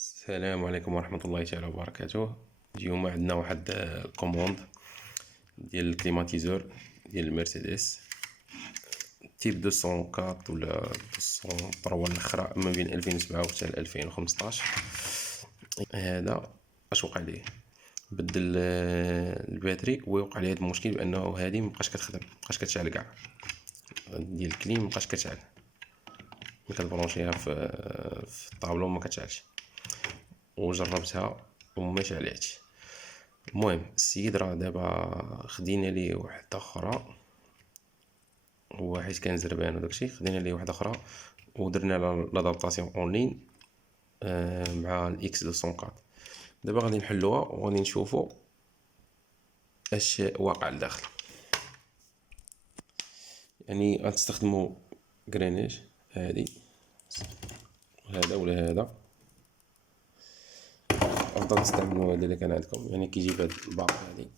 السلام عليكم ورحمة الله تعالى وبركاته. اليوم عندنا واحد الكوموند ديال الكليماتيزور ديال المرسيدس تيب 204 ولا 203 الاخرى ما بين 2007 حتى 2015. هذا اش وقع ليه؟ بدل الباتري ويوقع ليه هذا المشكل بانه هذه مبقاش كتخدم، مبقاش كتشعل كاع ديال الكليم، مبقاش كتشعل ملي كتبرونشيها في الطابلو ما كتشعلش، وجربتها وما شعلاتش. المهم السيد راه دابا خدينا ليه واحده اخرى، هو حيت كان زربان وداكشي خدينا ليه واحده اخرى ودرنا لادابطاسيون اونلاين مع الاكس 204. دابا غادي نحلوها وغادي نشوفوا اش واقع لداخل. يعني غنستخدموا كرينيج هادي، هذا ولا هذا. افضل تستعملوا هذا الا كان عندكم، يعني كيجيب هاد الباقه هادي.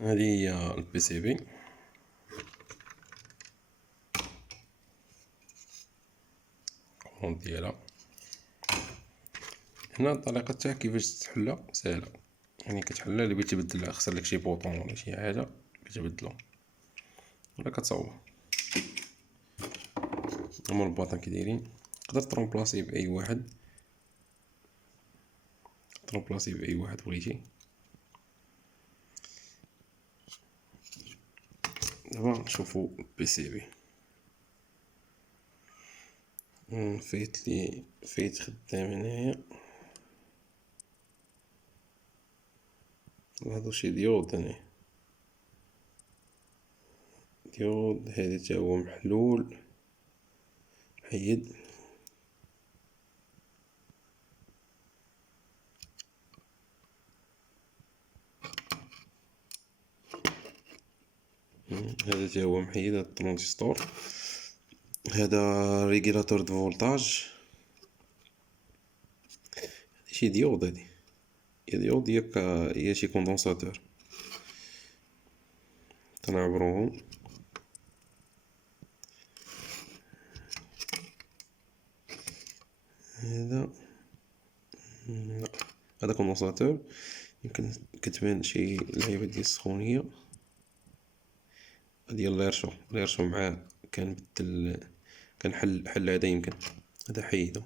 هذه هي البي سي بي ديالها. هنا الطريقه تاع كيفاش تحلها سهله، يعني كتحلها الا بغيتي تبدلها خسر لك شي بوطون ولا شي حاجه بغيتي تبدلو ولا كتصاوب. هما البوطون كي دايرين، تقدر ترومبلاسي باي واحد، ترومبلاسي باي واحد بغيتي. دابا نشوفو بي سي بي فايت خدام هنايا. هادو شي ديود هنايا، ديود هذا تا هو محلول محيد. هذا تا هو محيد، هذا الترانزستور. هذا ريغيلاتور دو فولتاج، شي ديود، هادي هي ديود هي شي كوندونساتور تنعبروهم. هذا هذا كوندونساتور، يمكن كتبان شي لعيبه ديال السخونيه ديال ليرشو معاه. كان بدل، كان حل هذا يمكن، هذا حيدو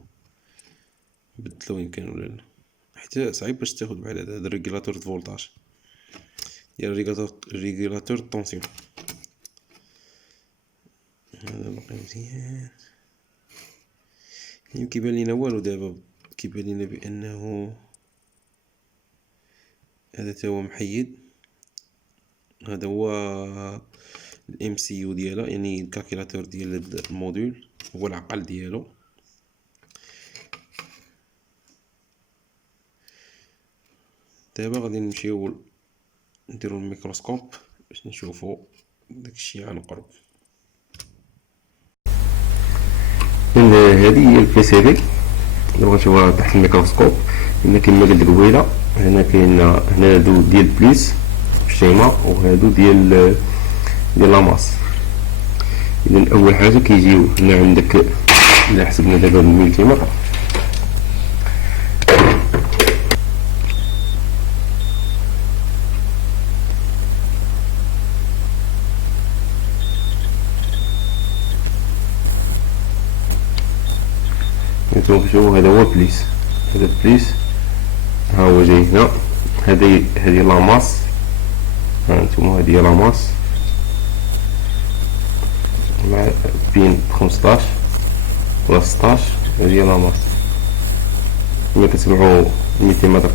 بدلو يمكن ولا لا، حتى صعيب باش تاخد بحال هذا الريغيلاتور د فولتاج ديال ريغيلاتور طونسيون. هذا باقي مزيان، يعني كيبان لينا والو دابا، كيبان لينا بانه هذا تا هو محيد. هذا هو الام سي يو ديالها، يعني الكالكيلاتور ديال الموديل، هو العقل ديالو. دابا غادي نمشيو نديرو الميكروسكوب باش نشوفو داكشي عن قرب. هذه هي البي سي بي، دابا غنشوفوها تحت الميكروسكوب. هنا كما قلت قبيله، هنا كاين هنا هادو ديال بليس الشيما، وهادو ديال لاماس. اذا اول حاجه كيجيو هنا عندك، الا حسبنا دابا بالملتيمتر، نتوما شوفوا هذا هو بليس، هذا بليس ها هو جاي هنا. هذه لاماس، ها نتوما هذه لاماس مع بين 15 ولا 16. هذه لاماس. ملي كتسمعوا الملتيمتر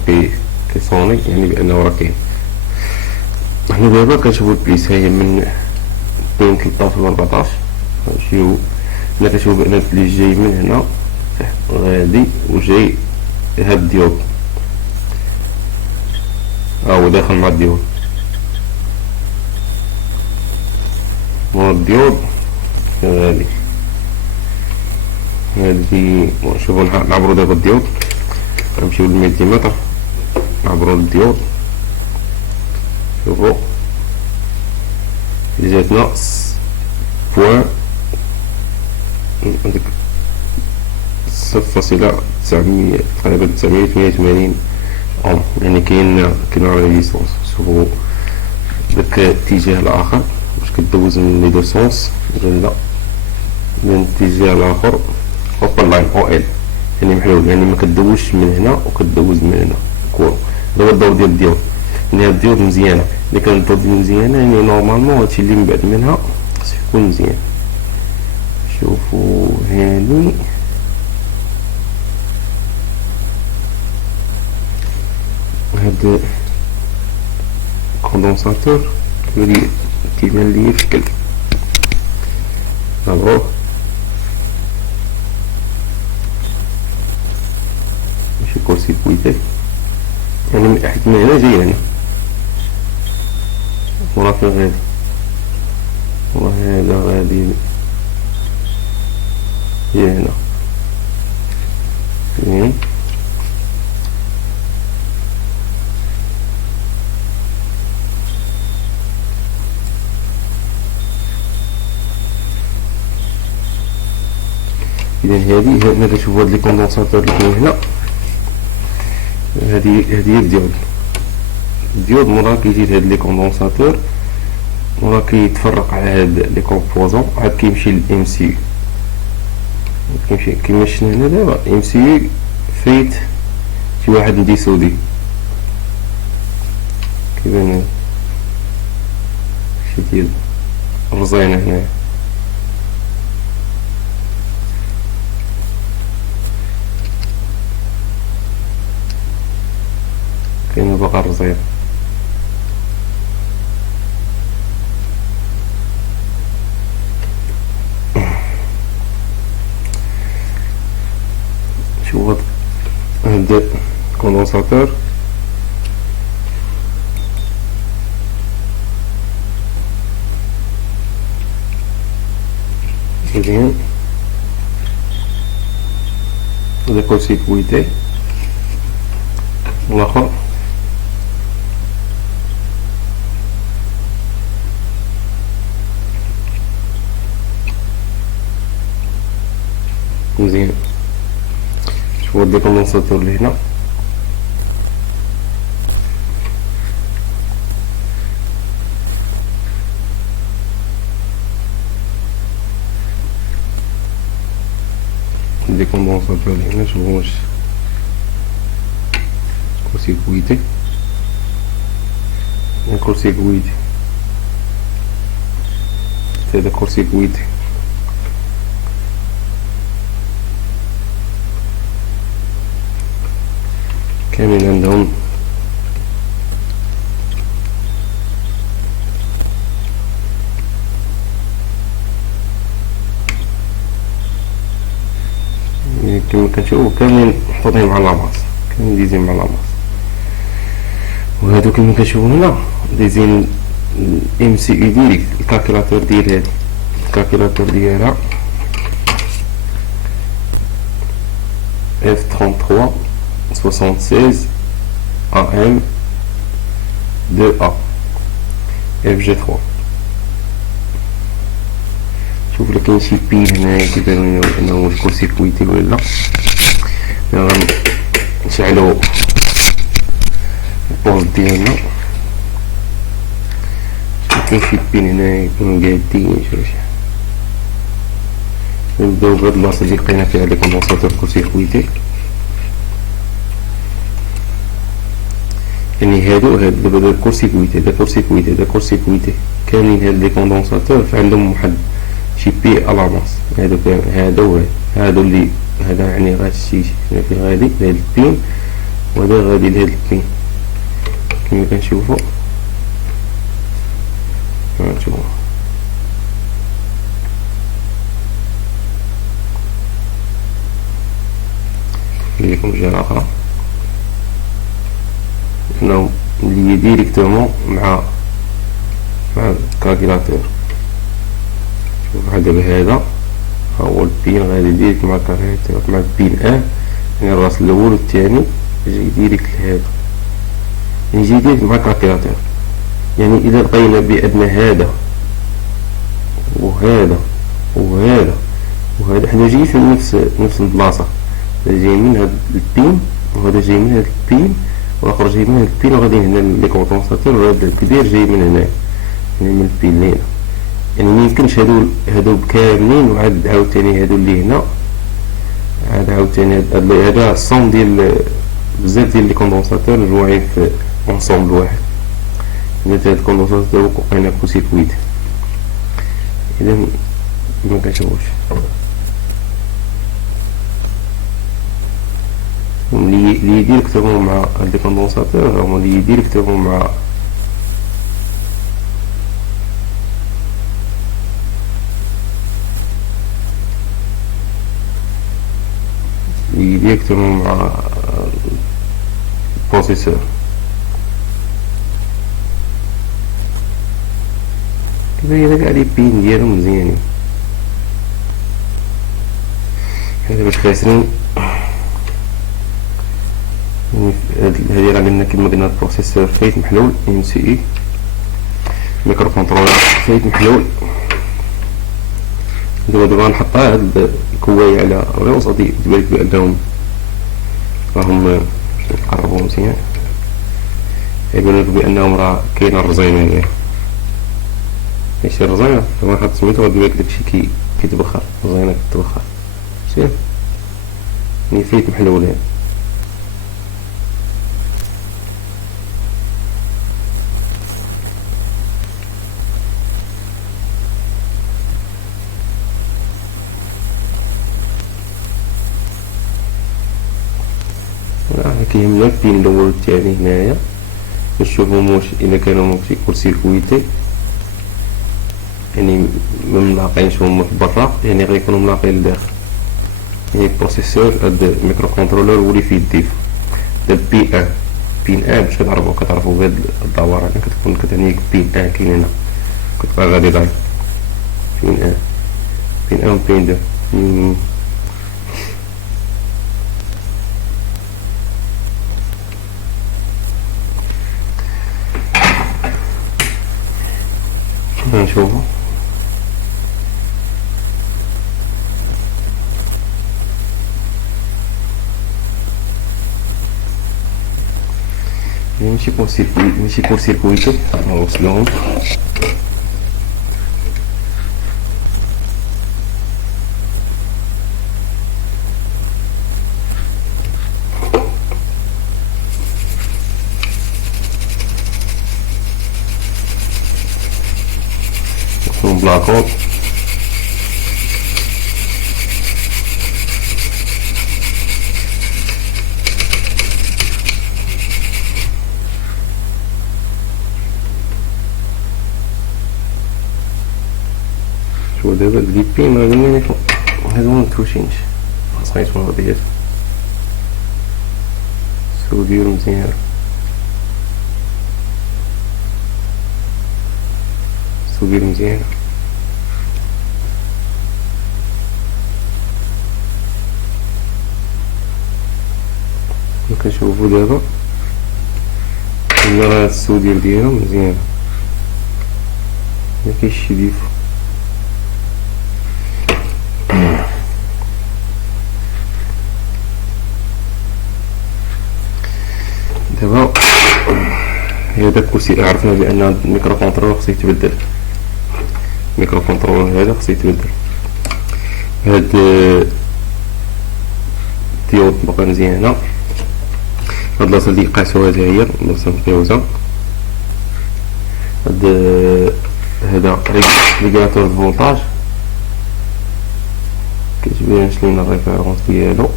كيصوني يعني بانه راه كاين. حنا دابا كنشوفوا البليس، ها هي من بين بين 13 و 14. نمشيو هنا كتشوفو بأن البلي جاي من هنا غادي وجاي هاد الديود، هو داخل مع الديود. مور الديود غادي هادي. شوفو نعبرو دابا الديود، نمشيو للملتيمتر نعبرو الديود. شوفو جاتنا بوان عندك 0.900 تقريبا 988 أوم، يعني كاين ريزيستونس. شوفو داك الاتجاه الآخر واش كدوز من لي دو سونس ولا من الاتجاه الآخر اوبن لاين او ال، يعني محلول، يعني ما كدوزش من هنا وكدوز من هنا كورو. هذا هو الدور ديال الديود، يعني هاد الديود مزيانة، اللي كانت الدور ديال مزيانة يعني نورمالمون هادشي اللي من بعد منها خصو يكون مزيان. شوفو هاني هاد كوندونساتور كيبان ليا في شكل الوغ ماشي كورسي بويتي، يعني من حيت من هنا جاي هنا وراه فين غادي، وهذا غادي جاي هنا زين. إذا هادي هنا كتشوفو هاد لي كوندونساتور اللي كاين هنا، هادي هي الديود. الديود مورا كيجي لهاد لي كوندونساتور، مورا كيتفرق على هاد لي كومبوزون، عاد كيمشي للام سي يو، كيمشي كيما شفنا هنا دابا ام سي يو فايت شي واحد نديسودي كيبان شي ديال الرزينة هنايا. كاين باقا الرزينة. شوف هاد كوندونساتور مزيان، هذا كرسي كويتي والاخر مزيان. شوفو هاد الكوندونساتور اللي هنا دي كوندونساتور اللي هنا. شوفو واش كرسي كويتي، كرسي كويتي، هذا كرسي كويتي. كامل عندهم كما كنشوفو كاملين محطوطين مع لاماس، كاملين ديزين مع لاماس. وهادو كما كنشوفو هنا ديزين ام سي اي ديريكت. الكالكولاتور ديال هادي الكالكولاتور ديالها F33 76 AM 2A FG3. شوف لك كاين شي بين هنايا كيبانو لنا انه الكرسي كويتي ولا لا. غنشعلو البوز ديالنا، كاين شي بين هنايا يكونو قادين شي. نبداو بهاد البلاصه اللي لقينا فيها لي كوندونساتور كرسي كويتي، يعني هادو دابا كرسي كويتي، هذا كرسي كويتي، هذا كرسي كويتي، كاملين هاد لي كوندونساتور فعندهم واحد شي بي الاماس. هادو اللي هذا يعني غاد شي في غادي لهاد البين، وهذا غادي لهاد البين كما كنشوفو. هانتوما نوريكم جهة أخرى أنه لي ديريكتومون مع الكالكيلاتور. شوف بحال دابا هذا ها هو البين غادي ديريكت مع الكالكيلاتور مع البين يعني الراس الأول والثاني يجي ديريكت لهذا، يجي ديريكت مع الكالكيلاتور. يعني إذا لقينا بأن هذا وهذا وهذا وهذا حنا جايين في نفس البلاصة، هذا جاي من هاد البين وهذا جاي من هاد البين والاخر جاي من هاد البين، وغادي هنا لي كونطونساتور وهذا الكبير جاي من هنا يعني من البين لهنا. يعني ميمكنش هادو كاملين وعاد عاوتاني هادو اللي هنا عاد عاوتاني هذا الصوم ديال بزاف ديال لي كوندونساتور مجموعين في اونصومبل واحد. هاد الكوندونساتور وقعنا كوسيكويت اذا ما كنشوفوش اللي ديريكتومون مع هاد لي كوندونساتور هما اللي ديريكتومون مع البروسيسور. كذا كاع لي بين ديالهم مزيانين. هذا باش خاسرين هذه راه قلنا كيما قلنا البروسيسور فايت محلول MCU، ميكرو كونترولر فايت محلول. دابا نحطها هاد الكواية على الريوس غادي تبان لك بأنهم راهم نقربو مزيان، يبان لك بأنهم راه كاينة الرزينة هنا ماشي الرزينة دابا نحط سميتو غادي يبان لك داكشي كيتبخر، الرزينة كتبخر مزيان يعني فايت محلول هنا. كيهمنا البين الاول والثاني هنايا نشوفهم واش الا كانوا سيركويتي يعني ما ملاقينش هما في برا، يعني غيكونوا ملاقين لداخل. يعني البروسيسور هاد الميكرو كونترولور هو اللي فيه الديف. دا بين ان باش كتعرفوا بهاد الدوره هنا كتكون كتعني بين ان كاين هنا كتبقى غادي ضايع بين ان وبين دو. نشوفو ماشي كور سيركويتو نوصلوهم. بلاكور شو دابا لي بين هادو متوشينش خاصهم يكونوا غاديات سوديرو مزيان سودير مزيان. كنشوفو دابا راه السودير ديالهم مزيان مكاينش شي ديفو. دابا هذا الكرسي عرفنا بان الميكرو كونترولر خصو يتبدل، الميكرو كونترولر هذا خصو يتبدل. هاد الديود باقا مزيانه، هاد البلاصه اللي قاسوها حتى هي بلاصه مقيوسه. هذا ريغولاتور الفولتاج كتبانش لينا الريفيرونس ديالو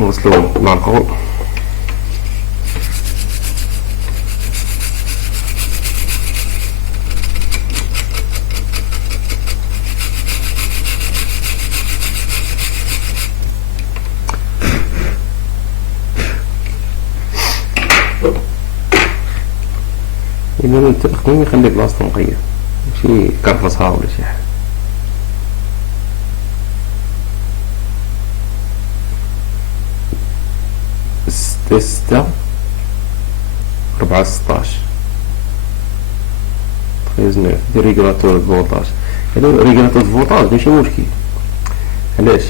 نوصلو للكول. لازم التقنين يخلي بلاصتو نقية، ماشي كرفصها ولا شي حاجة. ستة 4 16 13 دي ريغولاتور فولتاج. هذا ريغولاتور فولتاج ماشي مشكل. علاش؟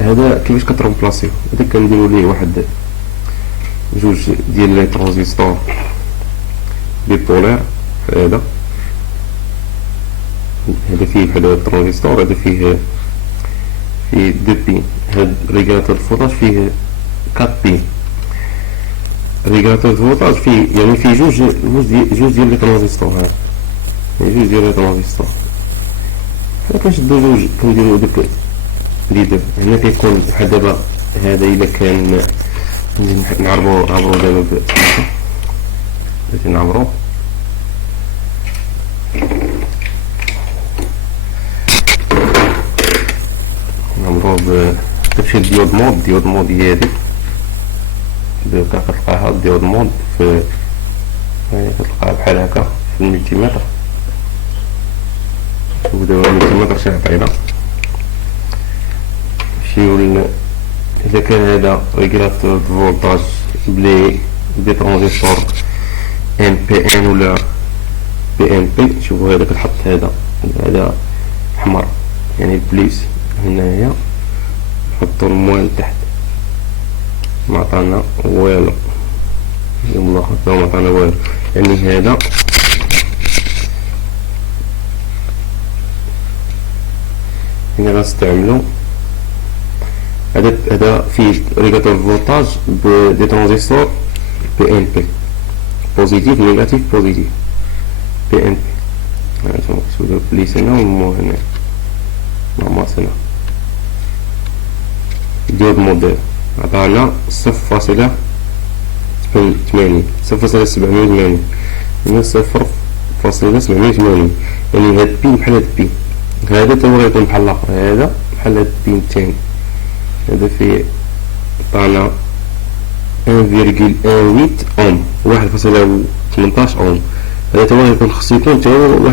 هذا كيفاش كترومبلاسيو؟ هذا كنديرو ليه واحد جوج ديال لي ترانزيستور بيبولار. هذا فيه بحال هاد الترانزيستور، هذا فيه دو بين. هاد ريغولاتور فولتاج فيه 4 بين. ريغولاتور فولتاج فيه يعني فيه جوج ديال لي ترانزيستور. هاد جوج ديال لي ترانزيستور. حنا كنشدو جوج كنديرو داك لي دو. هنا كيكون بحال دابا هذا الا كان نعربو دابا بغيتي نعبرو داكشي ديود مود هي هادي. كتلقاها ديود مود في يعني كتلقاها بحال هكا في الملتيمتر. شوف دابا الملتيمتر شي عطينا نمشيو إذا كان هذا ريغولاتور فولتاج بلي ترانزيستور ام بي ان ولا بي ان بي. شوفوا هذا كتحط هذا احمر يعني بليس. هنايا نحطو الموال تحت ما عطانا والو، يلا حتى ما عطانا والو. يعني هذا هنا غنستعملو هذا فيه ريغولاتور فولتاج بدي ترانزيستور بي ان بي بوزيتيف نيجاتيف بوزيتيف بي ان بي. هانتوما كتبداو بليس هنا والمو هنا نورمال هنا. ديود موديل عطانا 0.80 0.780 هنا 0.780. يعني هاد بين بحال هاد بين. هذا تا هو غيكون بحال الاخر، هذا بحال هاد البين التاني. هذا فيه عطانا 1.18 اوم 1.18 اوم. هذا تا هو غيكون خصو يكون تا هو 1.18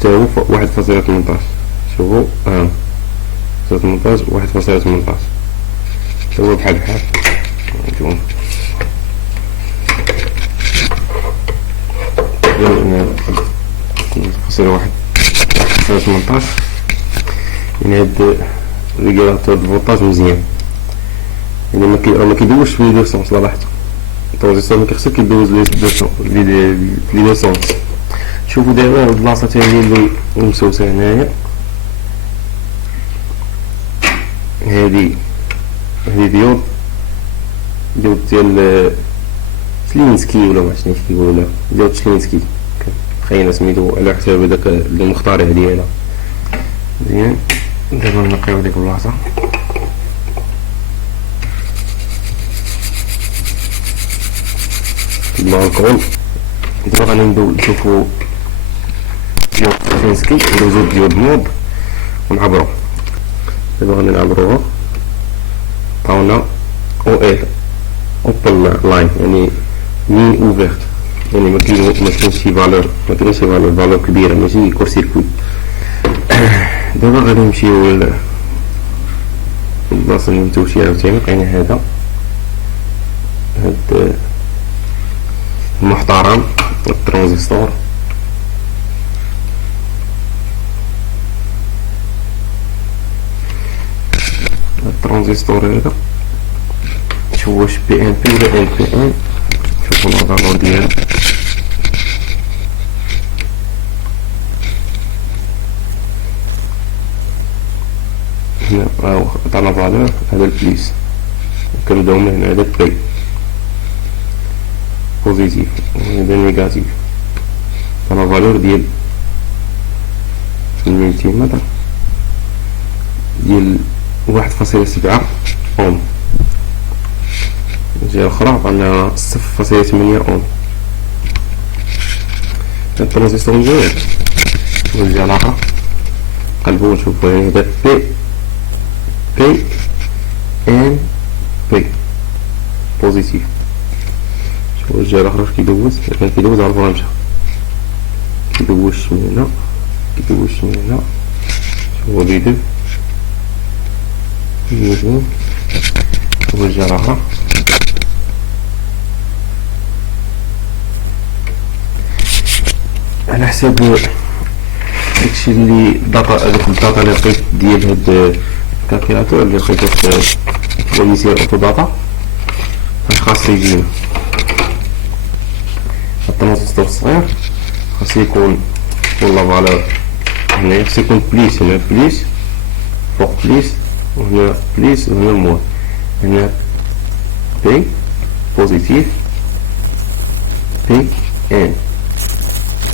تا هو 1.18. شوفو 18 1.18 تا هو بحال نشوف فاصلة 1.18. يعني هاد ريغولاتور الفولتاج مزيان، يعني ما كيدوزش في لي دو سونس. لاحظتو الترانزيستور ما كيخصو كيدوز لي دو سونس. شوفوا دابا هاد البلاصه تاني اللي مسوسه هنايا، هادي ديود ديال شلينسكي ولا ما عرفتش كيقولوا لها ديود شلينسكي. تخيل سميتو على حساب داك المخترع ديالها. مزيان دابا نقيو ديك البلاصه. المالكول دابا غنبداو نشوفو ديود شلينسكي ندوزو ديود مود ونعبرو. دابا غادي نعبروها عطاونا او ال اوبن لاين يعني مين اوفيرت، يعني ما كاينش شي فالور كبيره ماشي كور سيركوي. دابا غادي نمشيو للبلاصه اللي متوشي عاوتاني. لقينا هاد المحترم الترانزيستور. الترانزيستور هذا شوف واش بي ان بي ولا ال بي ان. شوفوا الفالور ديالو هنا راهو عطانا فالور. هذا البليس كنبداو من هنا. هذا بي بوزيتيف وهذا نيجاتيف. عطانا فالور ديال في الملتيمتر ديال 1.7 اوم. الجهة الأخرى عطانا 0.8 اوم. الترانزيستور مزيان. والجهة الأخرى قلبو نشوفو يعني هدا بي ان بي بوزيتيف. والجهة الأخرى واش كيدوز، كان كيدوز على البرامجة، كيدوز من هنا، كيدوز من هنا، هو بيدو يدو، والجهة الأخرى على حساب داكشي اللي داتا، هاديك الداتا اللي لقيت ديال هاد الكالكيلاتور اللي لقيتو في لوجيسيال اوتو داتا، فاش خاص يجينا الترانزستور الصغير، خاص يكون لا فالور هنايا، خاص يكون بليس، هنا بليس فوق بليس، وهنا بليس وهنا موان، هنا بي بوزيتيف بي ان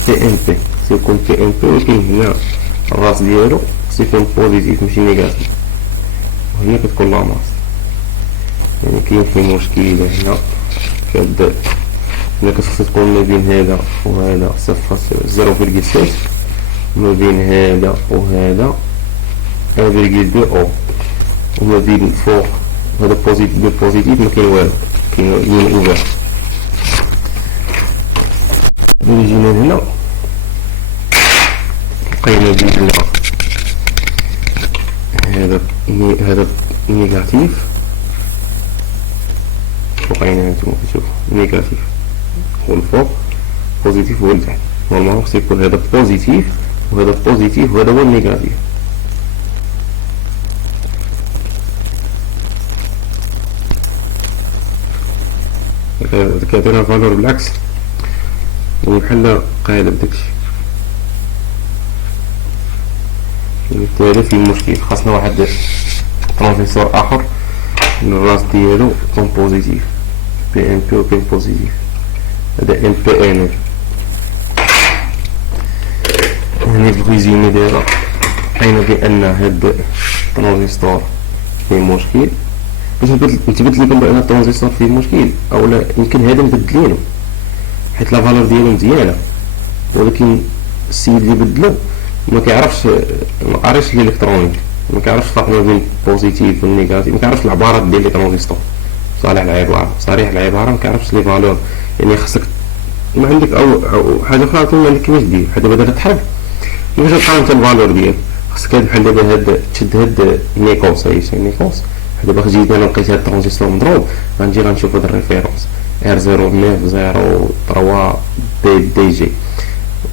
بي ان بي، خاص يكون بي ان بي، ولكن هنا الراس ديالو خاص يكون بوزيتيف ماشي نيجاتيف، وهنا كتكون لاماس، يعني كاين شي مشكل هنا في هاد، هنا خاصها تكون ما بين هذا وهذا صفر 0.6، وما بين هذا وهذا 1.2 او، وما بين فوق هذا بوزيتيف ما كاين والو، كاين لين اوفر. ملي جينا هنا لقينا بين هذا نيجاتيف، لقينا هانتوما كتشوفو نيجاتيف هو الفوق، بوزيتيف هو التحت، نورمالمون خص يكون هذا بوزيتيف وهذا بوزيتيف وهذا هو النيجاتيف. كيعطينا فالور بالعكس، وبحال قالب داكشي، بالتالي في مشكل، خاصنا واحد ترانزستور اخر الراس ديالو يكون بوزيتيف، بي ان بي و بي بوزيتيف، هذا ان بي ان. هنا في الريزيمي ديالها لقينا بان هاد الترانزستور فيه مشكل، باش نثبت لكم بان الترانزستور فيه مشكل اولا يمكن هذا مبدلينو حيت لا فالور ديالو مزيانه، ولكن السيد اللي بدلو ما كيعرفش، ما قاريش الالكترونيك، ما كيعرفش الفرق ما بين البوزيتيف والنيجاتيف، ما كيعرفش العبارات ديال لي ترانزستور، صالح العباره ما كيعرفش لي فالور، يعني خاصك ما عندك او حاجه اخرى ما عندك كيفاش دير، بحال دابا تحرك كيفاش تلقى انت الفالور ديال، خاصك هاد بحال دابا هاد تشد هاد نيكوس، هاي نيكوس، بحال دابا جيت انا لقيت هاد الترانزستور مضروب، غنجي غنشوف هاد الريفيرونس R0903 دي جي،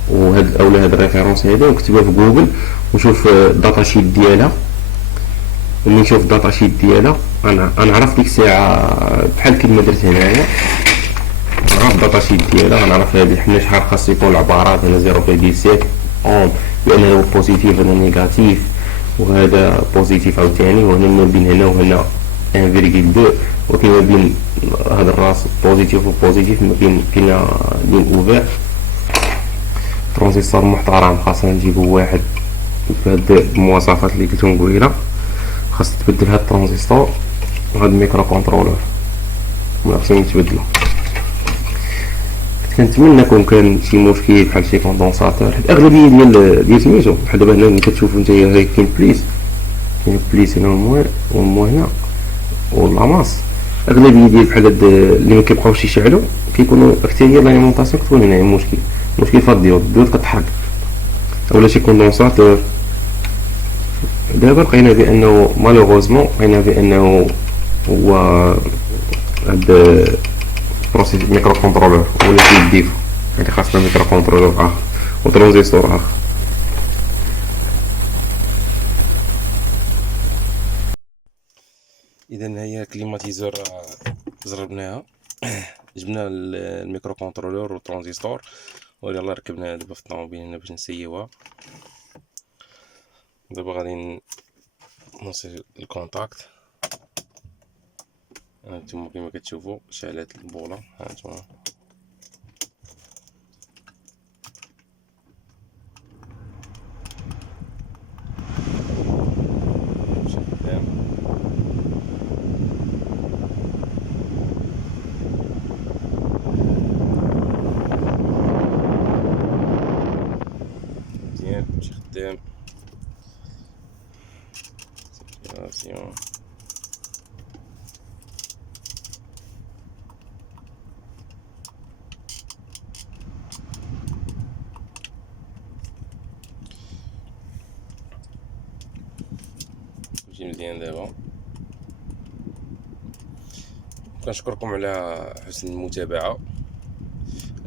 وهاد اولا هاد الريفيرونس هادي ونكتبها في جوجل ونشوف الداتا شيت ديالها، وملي نشوف الداتا شيت ديالها انا نعرف ديك الساعه بحال كيما درت هنايا، نعرف الداتا شيت ديالها، غنعرف هادي حنا شحال خاص يكون العبارات، هنا 0.7 اوم لان هذا بوزيتيف هذا نيجاتيف، وهذا بوزيتيف عاوتاني، وهنا ما بين هنا وهنا 1.2، وكاين ما بين هذا الراس بوزيتيف وبوزيتيف ما بين كاين لين اوفر. ترانزستور محترم، خاصنا نجيبو واحد بهاد المواصفات اللي قلتهم قبيله، خاص تبدل هاد الترانزستور وهاد الميكرو كونترولور خاصهم يتبدلو. كنتمنى كون كان شي مشكل بحال شي كوندونساتور، حيت الاغلبيه ديال سميتو بحال دابا هنا اللي كتشوفو نتايا هاي كاين بليس هنا ومو هنا واللاماس، اغلبيه ديال بحال هاد اللي ما كيبقاوش يشعلو كيكونوا اكثريه لاليمونطاسيون كتكون هنا مشكل في الديود كتحرك اولا شي كوندونساتور. دابا لقينا بانه مالوغوزمون لقينا بانه هو هاد بروسيس ميكرو كونترولور ولا فيه ديفو، يعني خاصنا ميكرو كونترولور اخر وترانزستور اخر. اذا هي كليماتيزور جربناها، جبنا الميكرو كونترولور والترانزستور ويلا ركبناها دابا في الطوموبيل هنا باش نسيوها. دابا غادي نوصل الكونتاكت، هانتوما كيما كتشوفوا شعلات البوله، هانتوما مزيان ماشي خدام. سيركيلاسيون ماشي مزيان دابا. كنشكركم على حسن المتابعه.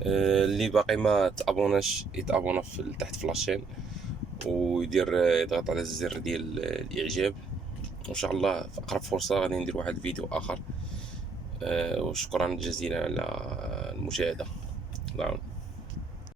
اللي باقي ما تابوناش يتابونا في تحت في لاشين، ويدير يضغط على الزر ديال الاعجاب، وان شاء الله في اقرب فرصه غادي ندير واحد الفيديو اخر. وشكرا جزيلا على المشاهده.